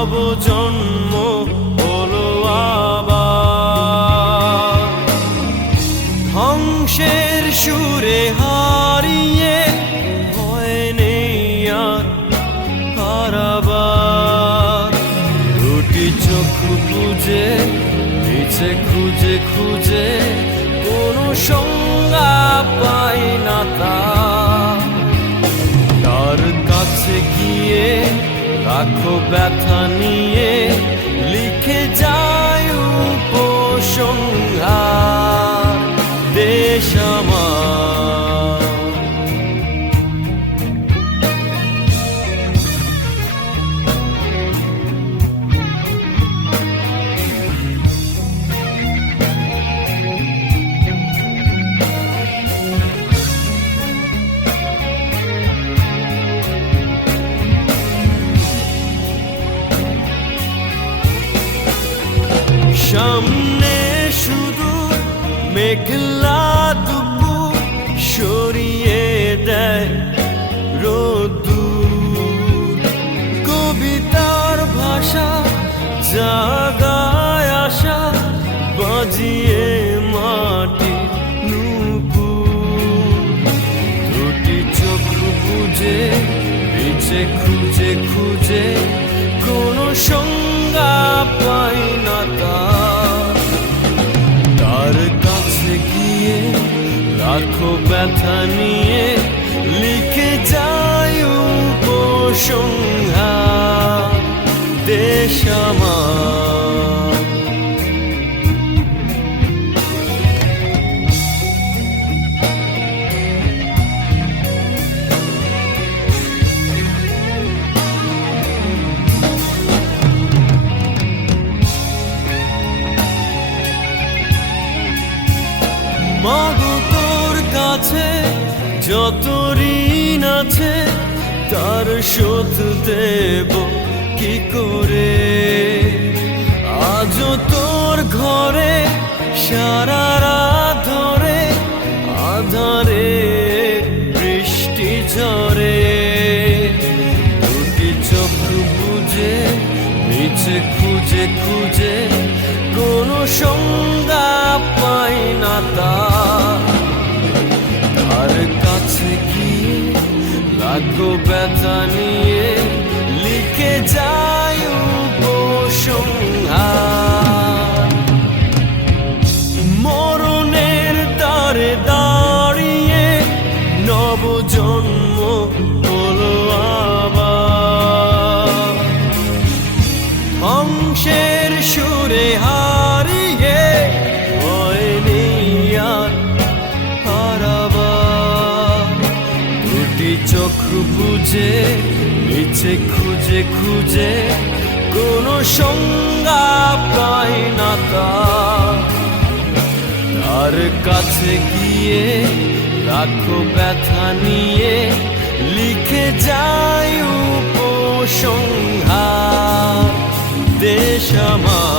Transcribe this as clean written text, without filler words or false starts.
নবজন্ম হলো আবার। ধ্বংসের সুরে হারিয়ে ভয় নেই আর হারাবার। দুটি চোখ বুজে নিচে খুঁজে খুঁজে কোনো সংজ্ঞা পাই না তার কাছে গিয়ে লাখো ব্যথা নিয়ে লিখে যায় উপসংহার দেশ আমার। সামনে শুধু মেঘলা দুপুর সরিয়ে দেয় রোদ্দুর। কবিতার ভাষা জাগায় আশা বাজিয়ে মাটি নুপুর। দুটি চোখ বুঝে নিচে খুঁজে খুঁজে কোনো সংজ্ঞা পাই না তার কাছে গিয়ে লাখো ব্যথা নিয়ে লিখে যায় উপসংহার দেশ আমার। মাগো তোর কাছে যত ঋণ আছে তার শোধ দেব কি করে। আজও তোর ঘরে সারা রাত ধরে আধারে বৃষ্টি ঝরে। দুটি চোখ বুঝে নিচে খুঁজে খুঁজে কোনো সংজ্ঞা পাই না তার কাছে গিয়ে লাখো ব্যথা নিয়ে লিখে যায় উপসংহার। মরণের দ্বারে দাঁড়িয়ে নবজন্ম হলো আবার। ধ্বংসের সুরে হারিয়ে ভয় নেই আর হারাবার। দুটি চোখ বুঝে নিচে খুঁজে খুঁজে কোনো সংজ্ঞা পাই না তার কাছে গিয়ে লাখো ব্যথা নিয়ে লিখে যায় উপসংহার দেশ আমার।